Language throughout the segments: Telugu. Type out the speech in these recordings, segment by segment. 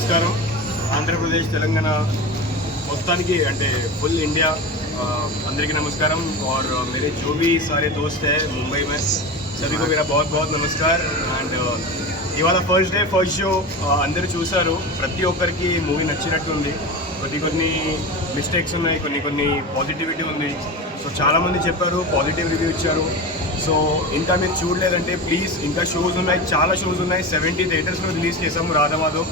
నమస్కారం. ఆంధ్రప్రదేశ్ తెలంగాణ మొత్తానికి అంటే ఫుल इंडिया అందరికీ నమస్కారం. और मेरे जो भी सारे दोस्त हैं मुंबई में सभी को मेरा बहुत बहुत नमस्कार. అండ్ ఇవాళ ఫస్ట్ డే ఫస్ట్ షో అందరూ చూసారు. ప్రతి ఒక్కరికి మూవీ నచ్చినట్టుంది. కొన్ని మిస్టేక్స్ ఉన్నాయి, కొన్ని పాజిటివిటీ ఉంది. సో చాలామంది చెప్పారు, పాజిటివ్ రివ్యూ ఇచ్చారు. సో ఇంకా మీరు చూడలేదంటే ప్లీజ్, ఇంకా షోస్ ఉన్నాయి, చాలా షోస్ ఉన్నాయి. 70 థియేటర్స్లో రిలీజ్ చేసాము రాధమాధవ్.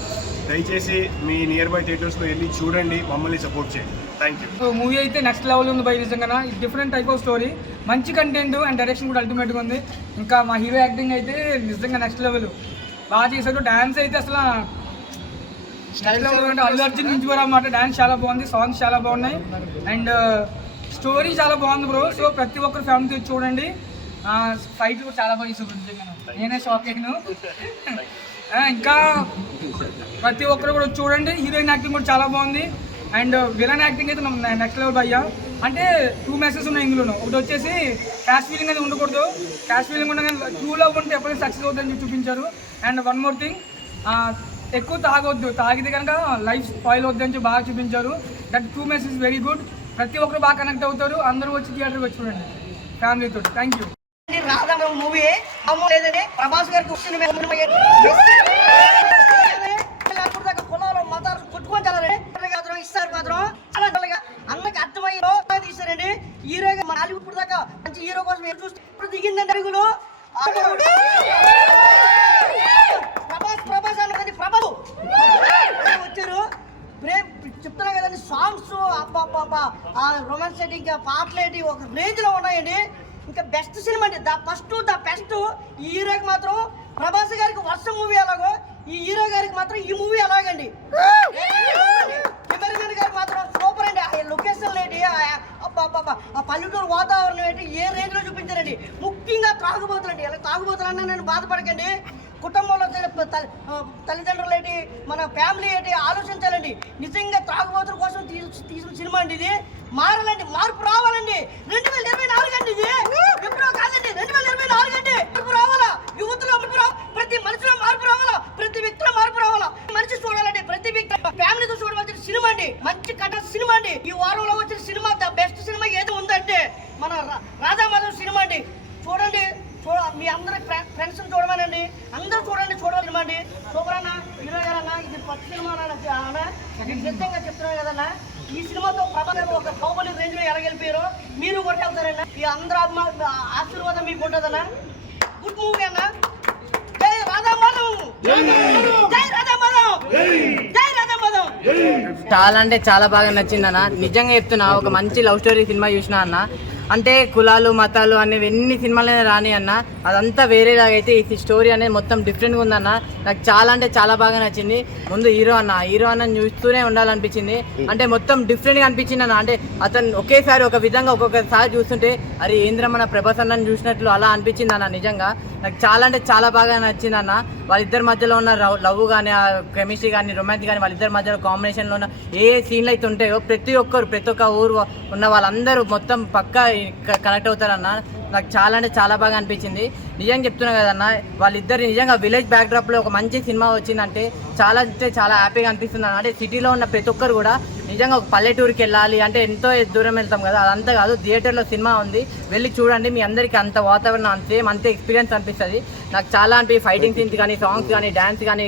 దయచేసి మీ నియర్ బై థియేటర్స్లో వెళ్ళి చూడండి, మమ్మల్ని సపోర్ట్ చేయండి. Thank you. మూవీ అయితే నెక్స్ట్ లెవెల్ ఉంది బై. నిజంగా డిఫరెంట్ టైప్ ఆఫ్ స్టోరీ, మంచి కంటెంట్ అండ్ డైరెక్షన్ కూడా అల్టిమేట్గా ఉంది. ఇంకా మా హీరో యాక్టింగ్ అయితే నిజంగా నెక్స్ట్ లెవెల్ బాగా చేశారు. డ్యాన్స్ అయితే అసలు నెక్స్ట్ లెవెల్ అంటే అల్లు అర్జున్ నుంచి కూడా అన్నమాట. డ్యాన్స్ చాలా బాగుంది, సాంగ్స్ చాలా బాగున్నాయి అండ్ స్టోరీ చాలా బాగుంది బ్రో. సో ప్రతి ఒక్కరు ఫ్యామిలీతో చూడండి. ఫైట్లు కూడా చాలా బాగా చేశారు నిజంగా, నేనే షాక్ అయ్యాను. ఇంకా ప్రతి ఒక్కరు కూడా చూడండి. హీరోయిన్ యాక్టింగ్ కూడా చాలా బాగుంది అండ్ విలన్ యాక్టింగ్ అయితే నెక్స్ట్ లెవెల్ భయ్యా. అంటే 2 మెసేజెస్ ఉన్నాయి ఇందులో. ఒకటి వచ్చేసి క్యాష్ ఫీలింగ్ అనేది ఉండకూడదు, క్యాష్ ఫీలింగ్ ఉండగానే ట్రూ లవ్ ఉంటే ఎప్పుడైనా సక్సెస్ అవుతుందని చూపించారు. అండ్ వన్ మోర్ థింగ్, ఎక్కువ తాగొద్దు, తాగితే కనుక లైఫ్ స్పాయిల్ అవుద్ది అని బాగా చూపించారు. That 2 message very good. ప్రతి ఒక్కరు బాగా కనెక్ట్ అవుతారు. అందరూ వచ్చి థియేటర్కి వచ్చి చూడండి ఫ్యామిలీతో. Thank you. రాధమాధవ్ మూవీ లేదండి. ప్రభాస్ గారికి కులాలు మతాలు కొట్టుకుంటారండి. ఇస్తారు మాత్రం అన్నకి అర్థమయ్యో తీసారండి. హీరోగా మన హాలీవుడ్ దాకా మంచి హీరో కోసం ఎదురు చూస్తే దిగిందండి అడుగులు. ప్రభాస్ అన్నది ప్రభు వచ్చారు. చెప్తున్నా కదండి, సాంగ్స్ అబ్బా రొమాన్స్ ఇంకా పాటలు ఏంటి ఒక రేంజ్ లో ఉన్నాయండి. ఇంకా బెస్ట్ సినిమా అండి, ద బెస్ట్. ఈ హీరోకి మాత్రం ప్రభాస్ గారికి వర్షం మూవీ అలాగో, ఈ హీరో గారికి మాత్రం ఈ మూవీ అలాగండి. కెమెరామెన్ గారికి మాత్రం సూపర్ అండి. ఆ లొకేషన్ ఏంటి, అబ్బా ఆ పల్లెటూరు వాతావరణం ఏంటి ఏ రేంజ్ లో చూపించారండి. ముఖ్యంగా తాగుబోతులండి. ఇలా తాగుబోతులన్నా నేను బాధపడకండి. కుటుంబంలో తల్లిదండ్రులు ఏంటి, మన ఫ్యామిలీ ఏంటి ఆలోచించాలండి. నిజంగా తాగుబోతుల కోసం తీసిన సినిమా అండి ఇది. మారాలండి, మార్పు రావాలండి. 2024 అండి ఇది, ఎప్పుడో కాదండి. 2024 అండి, మార్పు రావాలా. యువతలో మార్పు రావాలి, ప్రతి మనిషిలో మార్పు రావాలా, ప్రతి వ్యక్తిలో మార్పు రావాలా. మనిషి చూడాలండి, ప్రతి వ్యక్తి ఫ్యామిలీతో చూడవలసిన సినిమా అండి. మంచి కథ సినిమా అండి. ఈ వారంలో వచ్చిన సినిమా ద బెస్ట్ సినిమా ఏది ఉందంటే మన రాధామాధవ్ సినిమా అండి. చూడండి, మీ అందరి ఫ్రెండ్స్ చూడమనండి, అందరూ చూడాలి సినిమా అండి. సూపర్ అన్న, హీరో గారన్నా, ఇది కొత్త సినిమా అన్న. నిజంగా చెప్తున్నాను కదన్నా, ఈ సినిమాతో ప్రభాస్ ఒక బాహుబలి రేంజ్ లో ఎరగలిపోయారు. మీరు కూడా వెళ్తారన్నా, ఈ అందరూ ఆశీర్వాదం మీకు ఉంటుందన్నా. గుడ్ మూవీ అన్న. జై రాధామాధవ్, జై రాధామాధవ్, జై రాధామాధవ్. చాలా అంటే చాలా బాగా నచ్చింది అన్న. నిజంగా చెప్తున్నా, ఒక మంచి లవ్ స్టోరీ సినిమా చూసినా అన్న. అంటే కులాలు మతాలు అనేవి ఎన్ని సినిమాలైనా రాని అన్న, అదంతా వేరేలాగైతే ఈ స్టోరీ అనేది మొత్తం డిఫరెంట్గా ఉందన్న. నాకు చాలా అంటే చాలా బాగా నచ్చింది. ముందు హీరో అన్న చూస్తూనే ఉండాలనిపించింది. అంటే మొత్తం డిఫరెంట్గా అనిపించింది అన్న. అంటే అతను ఒకేసారి ఒక విధంగా ఒక్కొక్కసారి చూస్తుంటే అరే ఏంద్ర మన ప్రభాస్ అన్నని చూసినట్లు అలా అనిపించింది అన్న. నిజంగా నాకు చాలా అంటే చాలా బాగా నచ్చింది అన్న. వాళ్ళిద్దరి మధ్యలో ఉన్న లవ్ కానీ, ఆ కెమిస్ట్రీ కానీ, రొమాన్స్ కానీ, వాళ్ళిద్దరి మధ్యలో కాంబినేషన్లో ఉన్న ఏ సీన్లు అయితే ఉంటాయో ప్రతి ఒక్క ఊరు ఉన్న వాళ్ళందరూ మొత్తం పక్కా కనెక్ట్ అవుతారన్న. నాకు చాలా అంటే చాలా బాగా అనిపించింది. నిజంగా చెప్తున్నా కదన్న, వాళ్ళిద్దరు నిజంగా విలేజ్ బ్యాక్డ్రాప్లో ఒక మంచి సినిమా వచ్చిందంటే చాలా అంటే చాలా హ్యాపీగా అనిపిస్తుంది అన్న. అంటే సిటీలో ఉన్న ప్రతి ఒక్కరు కూడా నిజంగా ఒక పల్లెటూరుకి వెళ్ళాలి అంటే ఎంతో దూరం వెళ్తాం కదా, అదంతా కాదు. థియేటర్లో సినిమా ఉంది, వెళ్ళి చూడండి. మీ అందరికీ అంత వాతావరణం అంతే ఎక్స్పీరియన్స్ అనిపిస్తుంది. నాకు చాలా అంటే ఫైటింగ్ సీన్స్ కానీ, సాంగ్స్ కానీ, డ్యాన్స్ కానీ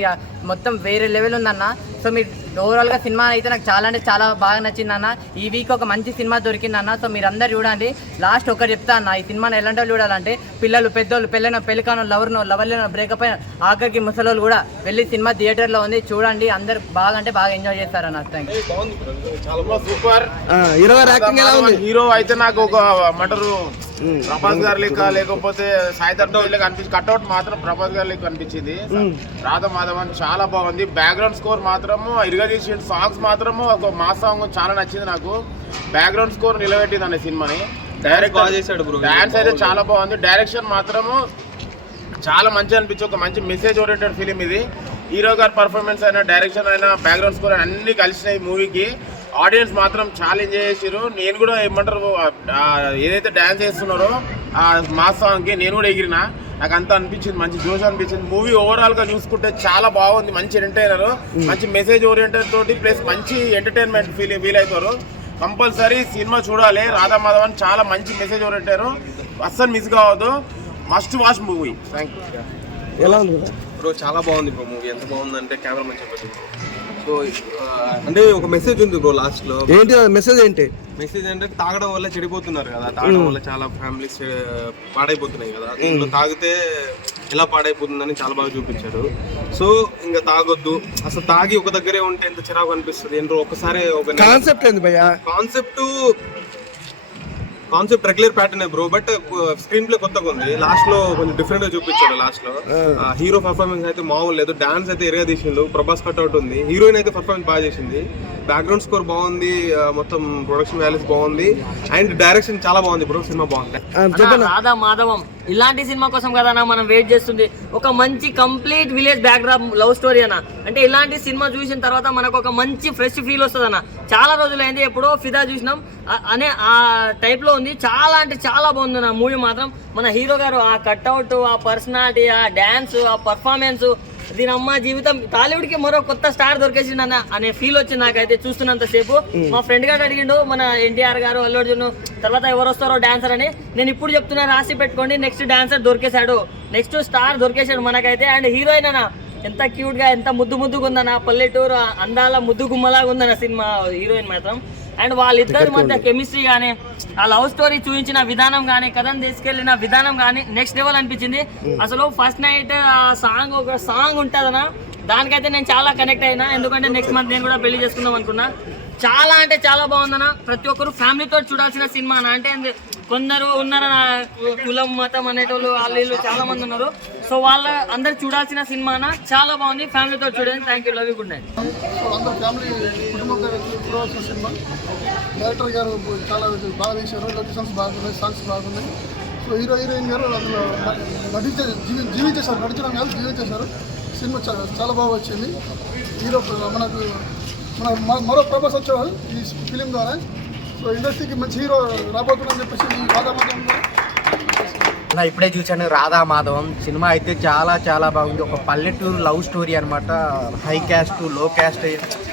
మొత్తం వేరే లెవెల్ ఉందన్న. సో మీరు ఓవరాల్గా సినిమా అయితే నాకు చాలా అంటే చాలా బాగా నచ్చిందన్న. ఈ వీక్ ఒక మంచి సినిమా దొరికిందన్న. సో మీరు అందరు చూడండి. లాస్ట్ ఒకటి చెప్తా అన్న, ఈ సినిమాని ఎలాంటి వాళ్ళు చూడాలంటే పిల్లలు, పెద్దోళ్ళు, పెళ్ళికానో, లవర్లేనో, బ్రేకప్ అయిన ఆఖరికి ముసలోళ్ళు కూడా వెళ్ళి సినిమా థియేటర్లో ఉంది, చూడండి. అందరు బాగా అంటే బాగా ఎంజాయ్ చేస్తారన్న. Thank you. సూపర్. హీరో అయితే నాకు ఒక మటరు ప్రభాస్ గారి లెక్క, లేకపోతే సాయిధర్ లెక్క అనిపించింది. కట్అవుట్ మాత్రం ప్రభాస్ గారి లెక్క అనిపించింది. రాధమాధవ్ అని చాలా బాగుంది. బ్యాక్గ్రౌండ్ స్కోర్ మాత్రము ఇరుగదీసి, సాంగ్స్ మాత్రము ఒక మా సాంగ్ చాలా నచ్చింది నాకు. బ్యాక్గ్రౌండ్ స్కోర్ నిలబెట్టింది అనే సినిమాని. డాన్స్ అయితే చాలా బాగుంది. డైరెక్షన్ మాత్రము చాలా మంచిగా అనిపించి ఒక మంచి మెసేజ్ ఓరియంటెడ్ ఫిలిం ఇది. హీరో గారి పర్ఫార్మెన్స్ అయినా, డైరెక్షన్ అయినా, బ్యాక్గ్రౌండ్ స్కోర్ అయినా అన్ని కలిసినాయి మూవీకి. ఆడియన్స్ మాత్రం చాలా ఎంజాయ్ చేసారు. నేను కూడా ఏమంటారు, ఏదైతే డాన్స్ చేస్తున్నారో ఆ మా సాంగ్కి నేను కూడా ఎగిరినా. నాకు అంతా అనిపించింది, మంచి జోష్ అనిపించింది. మూవీ ఓవరాల్ గా చూసుకుంటే చాలా బాగుంది, మంచి ఎంటర్టైనర్, మంచి మెసేజ్ ఓరియంటెడ్ తోటి ప్లస్ మంచి ఎంటర్టైన్మెంట్ ఫీల్ అవుతారు. కంపల్సరీ సినిమా చూడాలి. రాధా మాధవన్ చాలా మంచి మెసేజ్ ఓరియంటారు, అస్సలు మిస్ కావద్దు, must watch movie. Thank you. ఎలా ఉంది బ్రో? చాలా బాగుంది బ్రో మూవీ. ఎంత బాగుందంటే కెమెరా మంచిగా పెట్టింది. సో అంటే ఒక మెసేజ్ ఉంది బ్రో లాస్ట్ లో. ఏంటి మెసేజ్? ఏంటి మెసేజ్ అంటే తాగడం వల్ల చెడిపోతున్నారు కదా, తాగడం వల్ల చాలా ఫ్యామిలీస్ పాడైపోతున్నాయి కదా, దీంట్లో తాగితే ఎలా పాడైపోతుందని చాలా బాగా చూపించారు. సో ఇంకా తాగొద్దు, అసలు తాగి ఒక దగ్గరే ఉంటే ఎంత చిరాకు అనిపిస్తుంది. ఏంటో ఒకసారి ఒక కాన్సెప్ట్ ఏంది భయ్యా? Concept regular pattern bro, but screen play కొత్తగా ఉంది. లాస్ట్ లో కొంచెం డిఫరెంట్ గా చూపించాడు. లాస్ట్ లో హీరో పర్ఫార్మెన్స్ అయితే మామూలు లేదు, డాన్స్ అయితే ఎరగా తీసిండు, ప్రభాస్ కట్అవుట్ ఉంది, హీరోయిన్ అయితే పర్ఫార్మెన్స్ బాగా చేసింది, బ్యాక్గ్రౌండ్ స్కోర్ బాగుంది, మొత్తం ప్రొడక్షన్ వాల్యూస్ బాగుంది, అండ్ డైరెక్షన్ చాలా బాగుంది బ్రో. సినిమా బాగుంది. రాధా మాధవం ఇలాంటి సినిమా కోసం కదా మనం వెయిట్ చేస్తుంది. ఒక మంచి complete village backdrop love story అన్న. అంటే ఇలాంటి సినిమా చూసిన తర్వాత మనకు ఒక మంచి ఫ్రెష్ ఫీల్ వస్తుంది అన్న. చాలా రోజులైంది, ఎప్పుడో ఫిదా చూసినాం అనే ఆ టైప్ లో ఉంది. చాలా అంటే చాలా బాగుంది అన్న మూవీ మాత్రం. మన హీరో గారు ఆ కట్అవుట్, ఆ పర్సనాలిటీ, ఆ డాన్స్, ఆ పర్ఫార్మెన్స్, దీని అమ్మ జీవితం టాలీవుడ్ కి మరో కొత్త స్టార్ దొరికేసిండు అన్న అనే ఫీల్ వచ్చింది నాకైతే చూస్తున్నంత సేపు. మా ఫ్రెండ్ గారు అడిగిండు మన ఎన్టీఆర్ గారు, అల్లు అర్జున్ తర్వాత ఎవరు వస్తారో డాన్సర్ అని. నేను ఇప్పుడు చెప్తున్నా, రాసి పెట్టుకోండి, నెక్స్ట్ డాన్సర్ దొరికేశాడు, నెక్స్ట్ స్టార్ దొరికేశాడు మనకైతే. అండ్ హీరోయిన్ అన్న ఎంత క్యూట్ గా, ఎంత ముద్దుగా ఉందన్న, పల్లెటూరు అందాల ముద్దు గుమ్మలాగా ఉందన్న సినిమా హీరోయిన్ మాత్రం. అండ్ వాళ్ళిద్దరి మధ్య కెమిస్ట్రీ కానీ, ఆ లవ్ స్టోరీ చూపించిన విధానం కానీ, కథను తీసుకెళ్లిన విధానం కానీ నెక్స్ట్ లెవెల్ అనిపించింది. అసలు ఫస్ట్ నైట్ ఆ సాంగ్, ఒక సాంగ్ ఉంటుందన్న, దానికైతే నేను చాలా కనెక్ట్ అయినా. ఎందుకంటే నెక్స్ట్ మంత్ నేను కూడా పెళ్లి చేసుకుందాం అనుకున్నా. చాలా అంటే చాలా బాగుందన్న. ప్రతి ఒక్కరు ఫ్యామిలీతో చూడాల్సిన సినిమా అన్న. అంటే కొందరు ఉన్నారు కులం మతం అనేటోళ్ళు, వాళ్ళు చాలా మంది ఉన్నారు. సో వాళ్ళ అందరు చూడాల్సిన సినిమా అన్న. చాలా బాగుంది, ఫ్యామిలీతో చూడండి. Thank you, love you, good night. అందరూ ఫ్యామిలీ కుటుంబంతో చూడాల్సిన సినిమా. డైరెక్టర్ గారు చాలా బాగా తీశారు, లొకేషన్స్ బాగున్నాయి, సాంగ్స్ బాగున్నాయి. సో హీరోయిన్ గారు అందులో జీవించేశారు, నడిచడం కాదు జీవించేశారు. సినిమా చాలా బాగా వచ్చింది. హీరో మనకు మరో ప్రభాస్ వచ్చేవాళ్ళు ఈ ఫిలిం ద్వారా. సో ఇండస్ట్రీకి మంచి హీరో రాబోతుందని చెప్పేసి ఈ రాధామాధవం నా ఇప్పుడే చూశాను రాధా మాధవం సినిమా. అయితే చాలా చాలా బాగుంది. ఒక పల్లెటూరు లవ్ స్టోరీ అనమాట. హై క్యాస్ట్, లో క్యాస్ట్,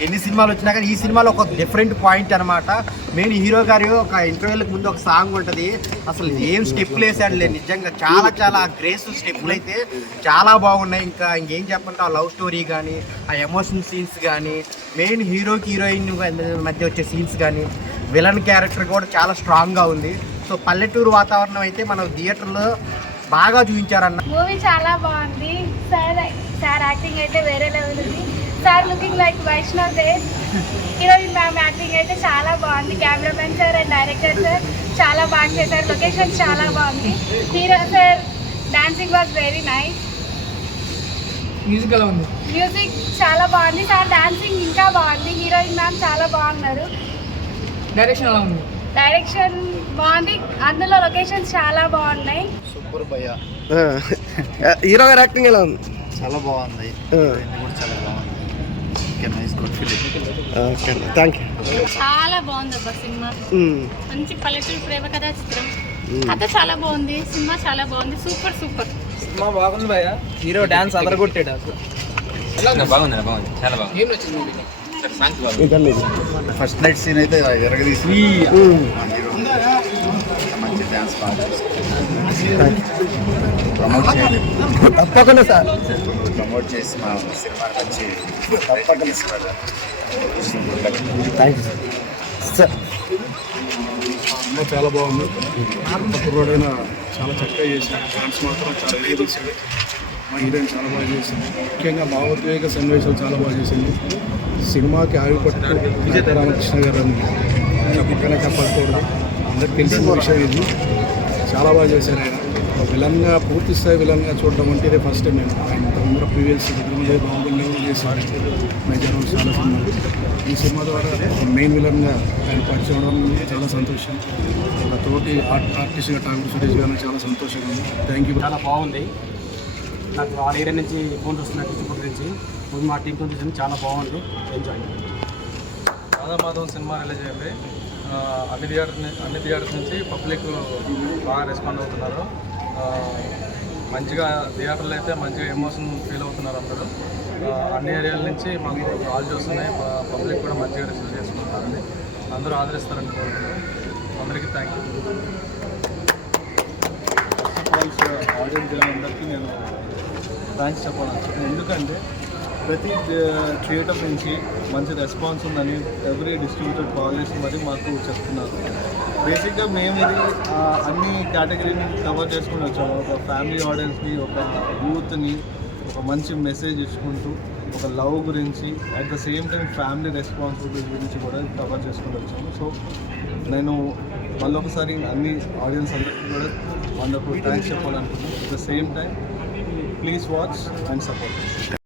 ఎన్ని సినిమాలు వచ్చినా కానీ ఈ సినిమాలో ఒక డిఫరెంట్ పాయింట్ అనమాట. మెయిన్ హీరో గారి ఒక ఇంటర్వ్యూలకు ముందు ఒక సాంగ్ ఉంటుంది, అసలు ఏం స్టెప్లు వేసాడులే, నిజంగా చాలా చాలా గ్రేస్ స్టెప్లు అయితే చాలా బాగున్నాయి. ఇంకేం చెప్పంటే ఆ లవ్ స్టోరీ కానీ, ఆ ఎమోషన్ సీన్స్ కానీ, మెయిన్ హీరోకి హీరోయిన్ మధ్య వచ్చే సీన్స్ కానీ, విలన్ క్యారెక్టర్ కూడా చాలా స్ట్రాంగ్గా ఉంది. సో పల్లెటూరు వాతావరణం అయితే మన థియేటర్లో బాగా చూపించారన్న. మూవీ చాలా బాగుంది. సార్ యాక్టింగ్ అయితే వేరే లెవెల్ ఉంది. Sir looking like Vaishnav Dev. Heroine ma'am acting అయితే చాలా బాగుంది. Cameraman sir and director sir చాలా బాగా చేశారు. లొకేషన్ చాలా బాగుంది. Hero sir dancing was very nice. Music ఎలా ఉంది? మ్యూజిక్ చాలా బాగుంది. సార్ డాన్సింగ్ ఇంకా బాగుంది. హీరోయిన్ మ్యామ్ చాలా బాగున్నారు. డైరెక్షన్ ఎలా ఉంది? డైరెక్షన్ బాగుంది. అందులో లొకేషన్స్ చాలా బాగున్నాయి. సూపర్ భయ్యా. హీరో గారి యాక్టింగ్ ఎలా ఉంది? చాలా బాగుంది. చాలా బాగుంది. Thank you. చాలా బాగుంది అబ్బా సినిమా. మంచి పల్లెటూరు ప్రేమ కథా చిత్రం. కథ చాలా బాగుంది. సినిమా చాలా బాగుంది. Super super. సినిమా బాగుంది భయ్యా. హీరో డాన్స్ అదరగొట్టాడు అసలు. బాగుంది, బాగుంది, చాలా బాగుంది. ఏం నచ్చింది మూవీలో? ఫస్ట్ నైట్ సీన్ అయితే ఎరగదీసి మంచి డాన్స్ బాగా ప్రమోట్ చేయాలి. తప్పకుండా సార్ ప్రమోట్ చేసి మా సినిమా వచ్చి తప్పకుండా థ్యాంక్ యూ సార్. సినిమా చాలా బాగుంది. కుర్రోడైనా చాలా చక్కగా చేశాడు. డాన్స్ మాత్రం చాలా బాగా చేశాడు. మా హీరోయిన్ చాలా బాగా చేసింది. ముఖ్యంగా భావోద్వేగ సన్నివేశాలు చాలా బాగా చేసింది. సినిమాకి ఆవిపట్టు విజయ రామకృష్ణ గారు అని చెప్పకనే చెప్పకూడదు, అందరికి తెలిసిన విషయం ఇది. చాలా బాగా చేశారు ఆయన. విలన్గా పూర్తి స్థాయి విలన్గా చూడడం అంటే ఇదే ఫస్ట్ టైం. నేను ఆయన ఇంతకుముందు ప్రీవియస్ బాహుబలి చేశారు, మేజర్ రోల్స్ చాలా సినిమాలు. ఈ సినిమా ద్వారా మెయిన్ విలన్గా ఆయన పరిచయం అవడం చాలా సంతోషం. నా తోటి ఆర్టిస్ట్గా ఠాకూర్ సురేష్ గారు చాలా సంతోషంగా ఉంది. Thank you. చాలా బాగుంది. నాకు ఆ ఏరియా నుంచి ఫోన్ వస్తున్నాయి డిస్ట్రిబ్యూటర్ నుంచి. మా టీంతో చూసి చాలా బాగుంది. Enjoy. Radha Madhavan cinema release అయింది. అన్ని థియేటర్స్ నుంచి పబ్లిక్ బాగా రెస్పాండ్ అవుతున్నారు. మంచిగా థియేటర్లో అయితే మంచిగా ఎమోషన్ ఫీల్ అవుతున్నారు అందరూ. అన్ని ఏరియాల నుంచి మాకు కాల్స్ వస్తున్నాయి, పబ్లిక్ కూడా మంచిగా రిసీవ్ చేసుకుంటున్నారని, అందరూ ఆదరిస్తారని కోరుకుంటున్నాను. అందరికీ thank you. First of all audience అందరికీ నేను థ్యాంక్స్ చెప్పాలనుకుంటున్నాను. ఎందుకంటే ప్రతి థియేటర్ నుంచి మంచి రెస్పాన్స్ ఉందని ఎవ్రీ డిస్ట్రిబ్యూటర్ కాల్ చేసి మరి మాకు చెప్తున్నారు. బేసిక్గా మేము ఇది అన్ని కేటగిరీని కవర్ చేసుకుని వచ్చాము. ఒక ఫ్యామిలీ ఆడియన్స్ని, ఒక యూత్ని ఒక మంచి మెసేజ్ ఇచ్చుకుంటూ, ఒక లవ్ గురించి, at the same time family responsibility గురించి కూడా కవర్ చేసుకుని వచ్చాము. సో నేను మళ్ళొకసారి అన్ని ఆడియన్స్ అందరికీ కూడా వండర్ఫుల్ థ్యాంక్స్ చెప్పాలనుకుంటున్నాను. At the same time please watch and support.